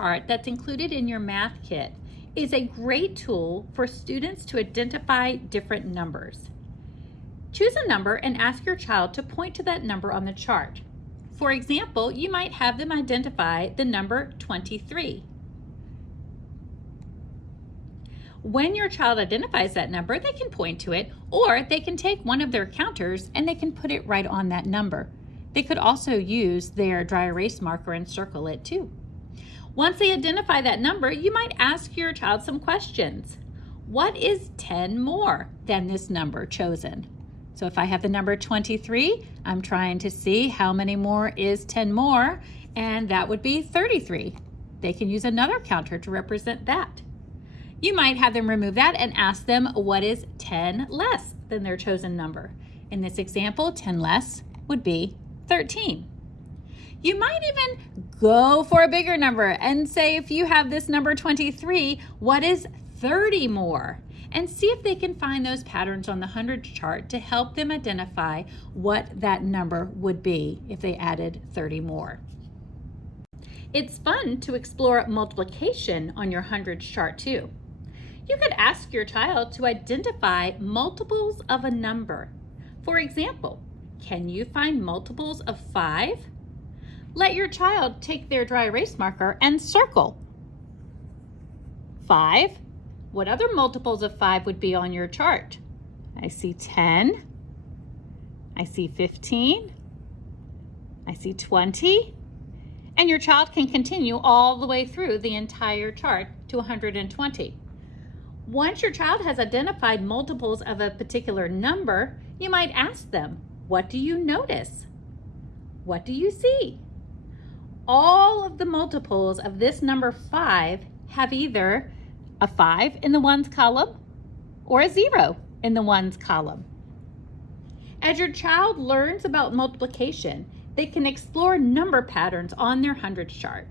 chart that's included in your math kit is a great tool for students to identify different numbers. Choose a number and ask your child to point to that number on the chart. For example, you might have them identify the number 23. When your child identifies that number, they can point to it, or they can take one of their counters and they can put it right on that number. They could also use their dry erase marker and circle it too. Once they identify that number, you might ask your child some questions. What is 10 more than this number chosen? So if I have the number 23, I'm trying to see how many more is 10 more, and that would be 33. They can use another counter to represent that. You might have them remove that and ask them what is 10 less than their chosen number. In this example, 10 less would be 13. You might even go for a bigger number and say, if you have this number 23, what is 30 more? And see if they can find those patterns on the hundreds chart to help them identify what that number would be if they added 30 more. It's fun to explore multiplication on your hundreds chart too. You could ask your child to identify multiples of a number. For example, can you find multiples of 5? Let your child take their dry erase marker and circle 5. What other multiples of 5 would be on your chart? I see 10. I see 15. I see 20. And your child can continue all the way through the entire chart to 120. Once your child has identified multiples of a particular number, you might ask them, what do you notice? What do you see? All of the multiples of this number 5 have either a 5 in the ones column or a 0 in the ones column. As your child learns about multiplication, they can explore number patterns on their hundreds chart.